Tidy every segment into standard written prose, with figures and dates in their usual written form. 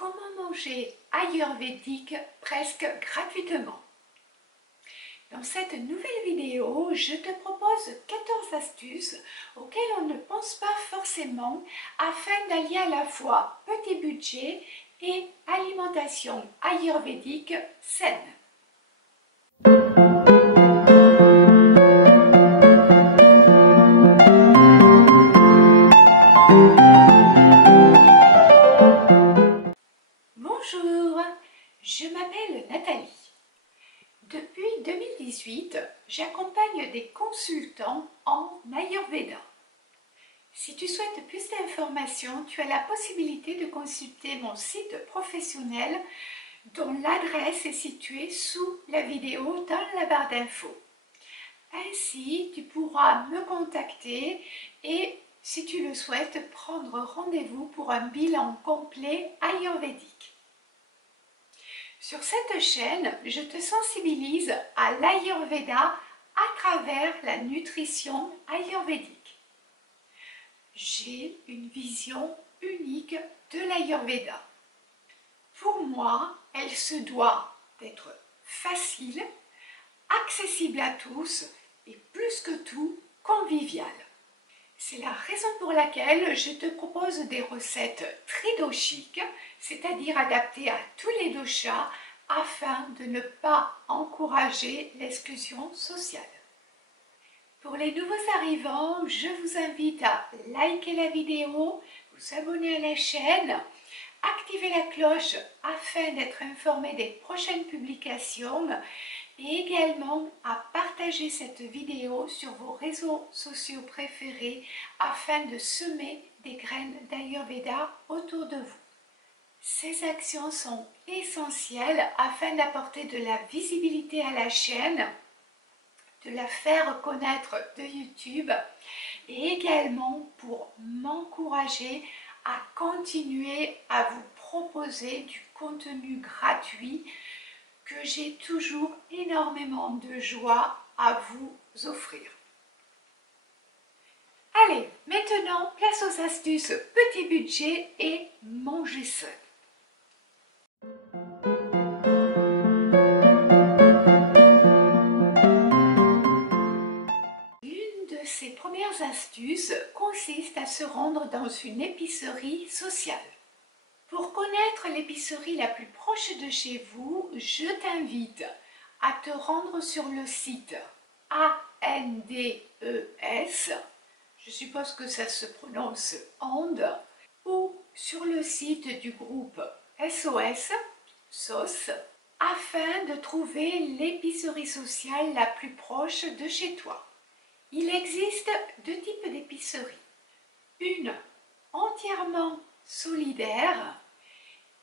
Comment manger ayurvédique presque gratuitement. Dans cette nouvelle vidéo, je te propose 14 astuces auxquelles on ne pense pas forcément afin d'allier à la fois petit budget et alimentation ayurvédique saine. Bonjour, je m'appelle Nathalie. Depuis 2018, j'accompagne des consultants en Ayurveda. Si tu souhaites plus d'informations, tu as la possibilité de consulter mon site professionnel dont l'adresse est située sous la vidéo dans la barre d'infos. Ainsi, tu pourras me contacter et, si tu le souhaites, prendre rendez-vous pour un bilan complet ayurvédique. Sur cette chaîne, je te sensibilise à l'Ayurveda à travers la nutrition ayurvédique. J'ai une vision unique de l'Ayurveda. Pour moi, elle se doit d'être facile, accessible à tous et plus que tout, conviviale. C'est la raison pour laquelle je te propose des recettes tridoshiques, c'est-à-dire adaptées à tous les doshas, afin de ne pas encourager l'exclusion sociale. Pour les nouveaux arrivants, je vous invite à liker la vidéo, vous abonner à la chaîne, activer la cloche afin d'être informé des prochaines publications et également à partager cette vidéo sur vos réseaux sociaux préférés afin de semer des graines d'Ayurveda autour de vous. Ces actions sont essentielles afin d'apporter de la visibilité à la chaîne, de la faire connaître de YouTube et également pour m'encourager à continuer à vous proposer du contenu gratuit que j'ai toujours énormément de joie à vous offrir. Allez, maintenant, place aux astuces petit budget et manger seul. L'une de ces premières astuces consiste à se rendre dans une épicerie sociale. Pour connaître l'épicerie la plus proche de chez vous, je t'invite à te rendre sur le site ANDES, je suppose que ça se prononce AND, ou sur le site du groupe SOS, afin de trouver l'épicerie sociale la plus proche de chez toi. Il existe deux types d'épiceries. Une entièrement solidaire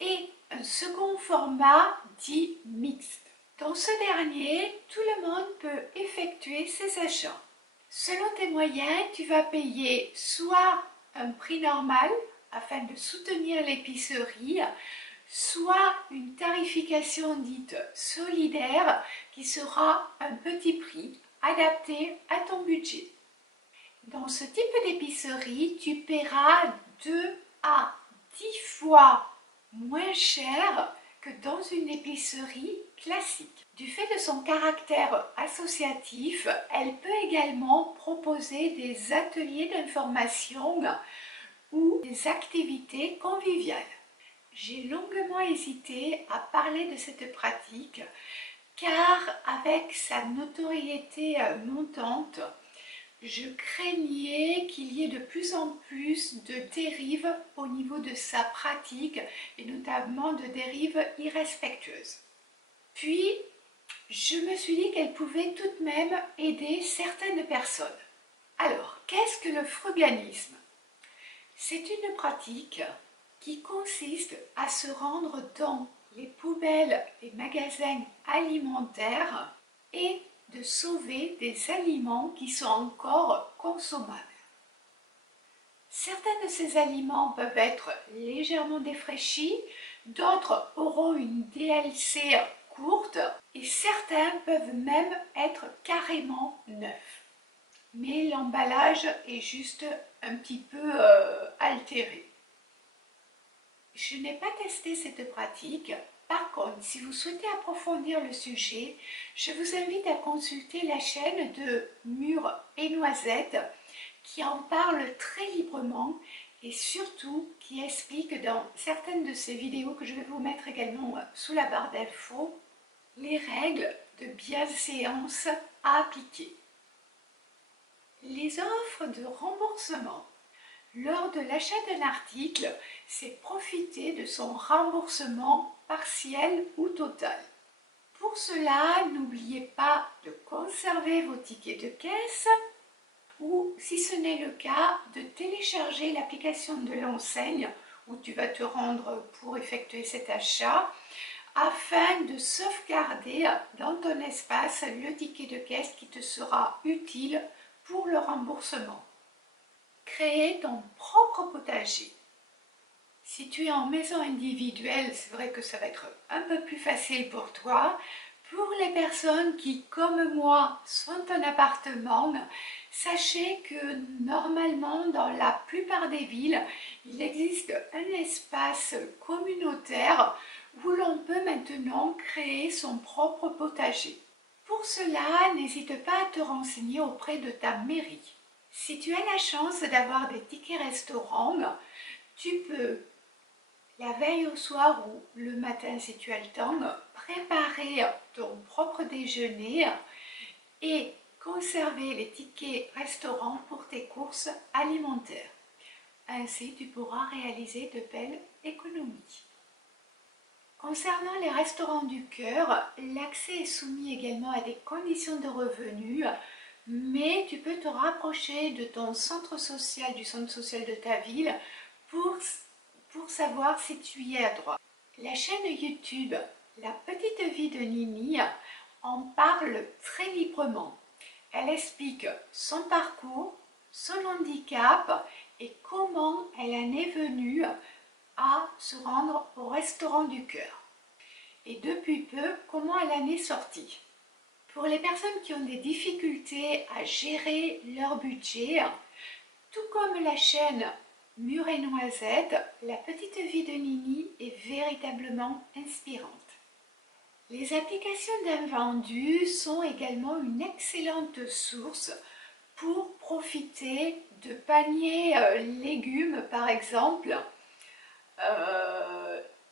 et un second format dit mixte. Dans ce dernier, tout le monde peut effectuer ses achats. Selon tes moyens, tu vas payer soit un prix normal afin de soutenir l'épicerie, soit une tarification dite solidaire qui sera un petit prix adapté à ton budget. Dans ce type d'épicerie, tu paieras 2 à 10 fois moins cher que dans une épicerie classique. Du fait de son caractère associatif, elle peut également proposer des ateliers d'information ou des activités conviviales. J'ai longuement hésité à parler de cette pratique car avec sa notoriété montante, je craignais qu'il y ait de plus en plus de dérives au niveau de sa pratique et notamment de dérives irrespectueuses. Puis, je me suis dit qu'elle pouvait tout de même aider certaines personnes. Alors, qu'est-ce que le frugalisme? C'est une pratique qui consiste à se rendre dans les poubelles des magasins alimentaires et de sauver des aliments qui sont encore consommables. Certains de ces aliments peuvent être légèrement défraîchis, d'autres auront une DLC courte et certains peuvent même être carrément neufs. Mais l'emballage est juste un petit peu altéré. je n'ai pas testé cette pratique. Par contre, si vous souhaitez approfondir le sujet, je vous invite à consulter la chaîne de Mûres et Noisettes qui en parle très librement et surtout qui explique dans certaines de ces vidéos que je vais vous mettre également sous la barre d'infos les règles de bienséance à appliquer. Les offres de remboursement. Lors de l'achat d'un article, c'est profiter de son remboursement partiel ou total. Pour cela, n'oubliez pas de conserver vos tickets de caisse ou, si ce n'est le cas, de télécharger l'application de l'enseigne où tu vas te rendre pour effectuer cet achat afin de sauvegarder dans ton espace le ticket de caisse qui te sera utile pour le remboursement. Créer ton propre potager. Si tu es en maison individuelle, c'est vrai que ça va être un peu plus facile pour toi. Pour les personnes qui, comme moi, sont en appartement, sachez que normalement, dans la plupart des villes, il existe un espace communautaire où l'on peut maintenant créer son propre potager. Pour cela, n'hésite pas à te renseigner auprès de ta mairie. Si tu as la chance d'avoir des tickets restaurants, tu peux, la veille au soir ou le matin si tu as le temps, préparer ton propre déjeuner et conserver les tickets restaurants pour tes courses alimentaires. Ainsi, tu pourras réaliser de belles économies. Concernant les restaurants du cœur, l'accès est soumis également à des conditions de revenus, mais tu peux te rapprocher de ton centre social, du centre social de ta ville, pour savoir si tu y es à droit. La chaîne YouTube La Petite Vie de Nini en parle très librement. Elle explique son parcours, son handicap et comment elle en est venue à se rendre au restaurant du cœur. Et depuis peu, comment elle en est sortie. Pour les personnes qui ont des difficultés à gérer leur budget, tout comme la chaîne Mûres et Noisettes, La Petite Vie de Nini est véritablement inspirante. Les applications d'invendus sont également une excellente source pour profiter de paniers légumes par exemple,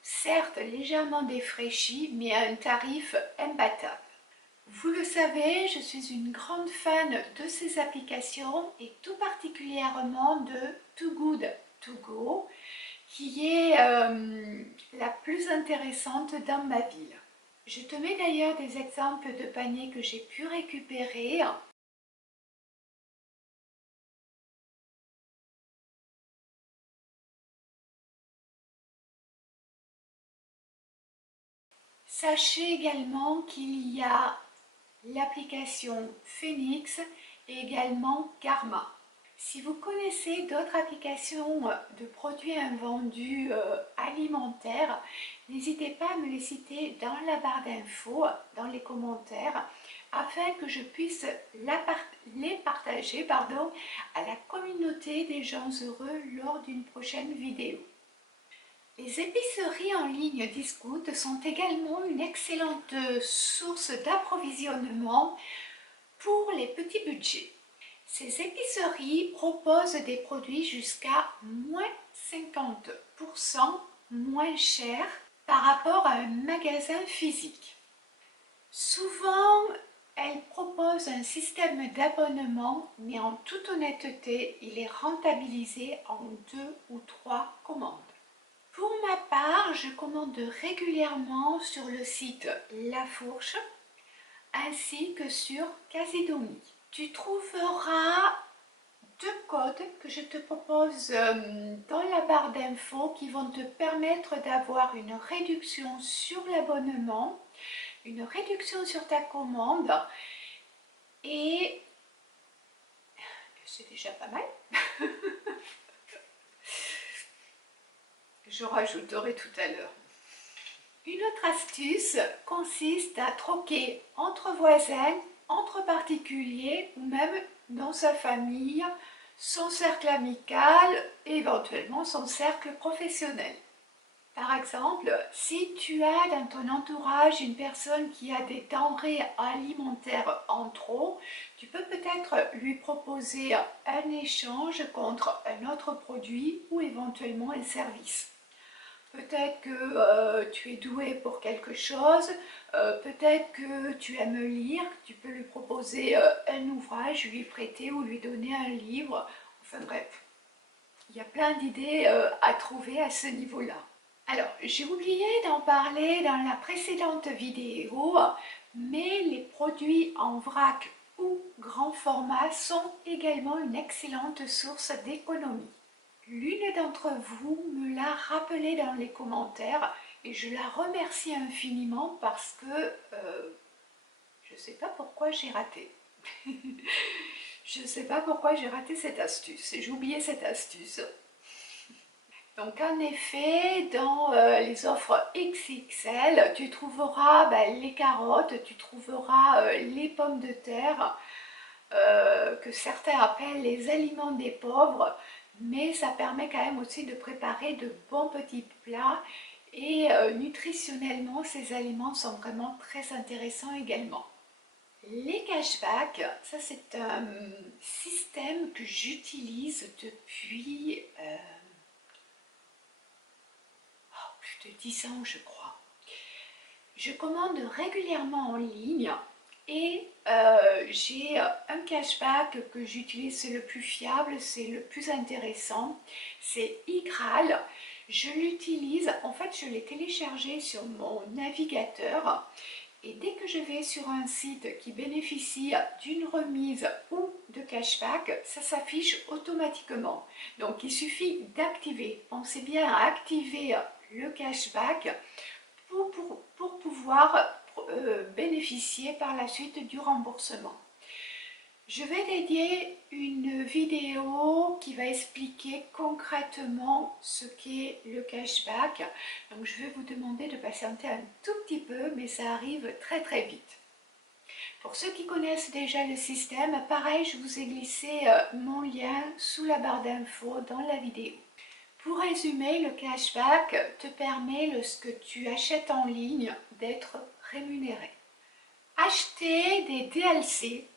certes légèrement défraîchis mais à un tarif imbattable. Vous le savez, je suis une grande fan de ces applications et tout particulièrement de Too Good To Go qui est la plus intéressante dans ma ville. Je te mets d'ailleurs des exemples de paniers que j'ai pu récupérer. Sachez également qu'il y a l'application Phoenix et également Karma. Si vous connaissez d'autres applications de produits invendus alimentaires, n'hésitez pas à me les citer dans la barre d'infos, dans les commentaires, afin que je puisse les partager à la communauté des gens heureux lors d'une prochaine vidéo. Les épiceries en ligne Discount sont également une excellente source d'approvisionnement pour les petits budgets. Ces épiceries proposent des produits jusqu'à moins 50% moins chers par rapport à un magasin physique. Souvent, elles proposent un système d'abonnement, mais en toute honnêteté, il est rentabilisé en 2 ou 3 commandes. Pour ma part, je commande régulièrement sur le site La Fourche ainsi que sur Casidomi. Tu trouveras 2 codes que je te propose dans la barre d'infos qui vont te permettre d'avoir une réduction sur l'abonnement, une réduction sur ta commande et c'est déjà pas mal. Je rajouterai tout à l'heure. Une autre astuce consiste à troquer entre voisins, entre particuliers ou même dans sa famille, son cercle amical et éventuellement son cercle professionnel. Par exemple, si tu as dans ton entourage une personne qui a des denrées alimentaires en trop, tu peux peut-être lui proposer un échange contre un autre produit ou éventuellement un service. Peut-être que tu es doué pour quelque chose, peut-être que tu aimes lire, tu peux lui proposer un ouvrage, lui prêter ou lui donner un livre. Enfin bref, il y a plein d'idées à trouver à ce niveau-là. Alors, j'ai oublié d'en parler dans la précédente vidéo, mais les produits en vrac ou grand format sont également une excellente source d'économie. L'une d'entre vous me l'a rappelé dans les commentaires et je la remercie infiniment parce que je ne sais pas pourquoi j'ai raté. Je ne sais pas pourquoi j'ai raté cette astuce, j'ai oublié cette astuce. Donc en effet, dans les offres XXL, tu trouveras les carottes, tu trouveras les pommes de terre, que certains appellent les aliments des pauvres, mais ça permet quand même aussi de préparer de bons petits plats et nutritionnellement, ces aliments sont vraiment très intéressants également. Les cashbacks, ça c'est un système que j'utilise depuis plus de 10 ans, je crois. Je commande régulièrement en ligne et j'ai un cashback que j'utilise, c'est le plus fiable, c'est le plus intéressant, c'est iGraal. Je l'utilise, en fait je l'ai téléchargé sur mon navigateur et dès que je vais sur un site qui bénéficie d'une remise ou de cashback, ça s'affiche automatiquement. Donc il suffit d'activer, pensez bien à activer le cashback pour pouvoir bénéficier par la suite du remboursement. Je vais dédier une vidéo qui va expliquer concrètement ce qu'est le cashback. Donc je vais vous demander de patienter un tout petit peu, mais ça arrive très très vite. Pour ceux qui connaissent déjà le système, pareil, je vous ai glissé mon lien sous la barre d'infos dans la vidéo. Pour résumer, le cashback te permet, lorsque tu achètes en ligne, d'être rémunéré. Acheter des DLC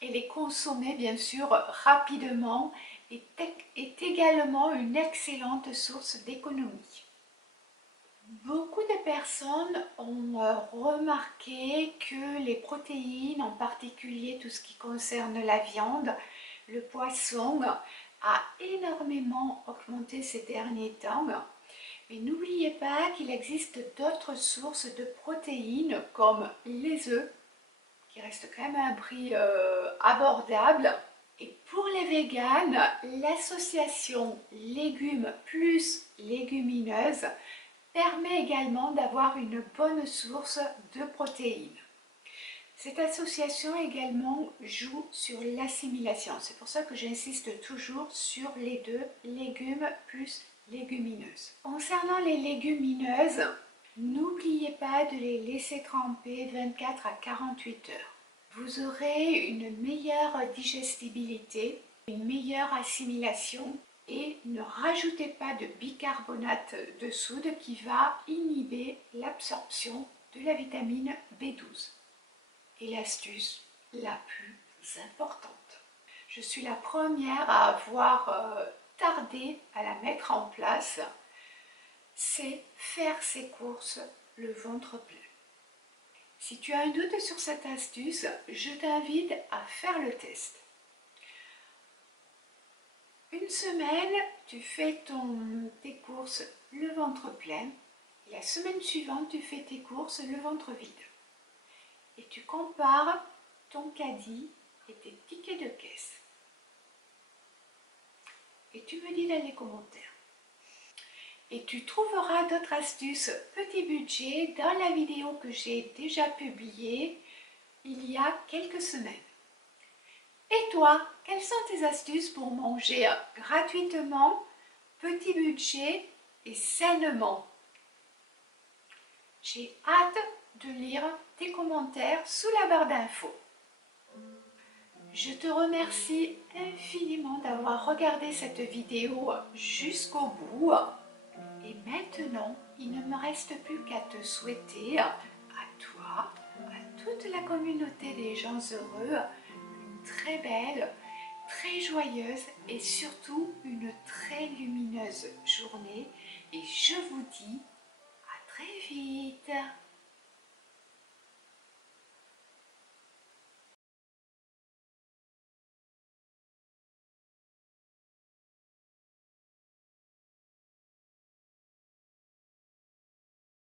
et les consommer bien sûr rapidement est également une excellente source d'économie. Beaucoup de personnes ont remarqué que les protéines, en particulier tout ce qui concerne la viande, le poisson, a énormément augmenté ces derniers temps. Mais n'oubliez pas qu'il existe d'autres sources de protéines comme les œufs, qui restent quand même à un prix abordable. Et pour les véganes, l'association légumes plus légumineuses permet également d'avoir une bonne source de protéines. Cette association également joue sur l'assimilation. C'est pour ça que j'insiste toujours sur les deux, légumes plus légumineuses. Concernant les légumineuses, n'oubliez pas de les laisser tremper 24 à 48 heures. Vous aurez une meilleure digestibilité, une meilleure assimilation et ne rajoutez pas de bicarbonate de soude qui va inhiber l'absorption de la vitamine B12. Et l'astuce la plus importante. Je suis la première à avoir tardé à la mettre en place, c'est faire ses courses le ventre plein. Si tu as un doute sur cette astuce, je t'invite à faire le test. Une semaine, tu fais tes courses le ventre plein. Et la semaine suivante, tu fais tes courses le ventre vide. Et tu compares ton caddie et tes tickets de caisse. Et tu me dis dans les commentaires. Et tu trouveras d'autres astuces petit budget dans la vidéo que j'ai déjà publiée il y a quelques semaines. Et toi, quelles sont tes astuces pour manger gratuitement, petit budget et sainement? J'ai hâte de lire tes commentaires sous la barre d'infos. Je te remercie infiniment d'avoir regardé cette vidéo jusqu'au bout Et maintenant, il ne me reste plus qu'à te souhaiter, à toi, à toute la communauté des gens heureux, une très belle, très joyeuse et surtout une très lumineuse journée. Et je vous dis à très vite.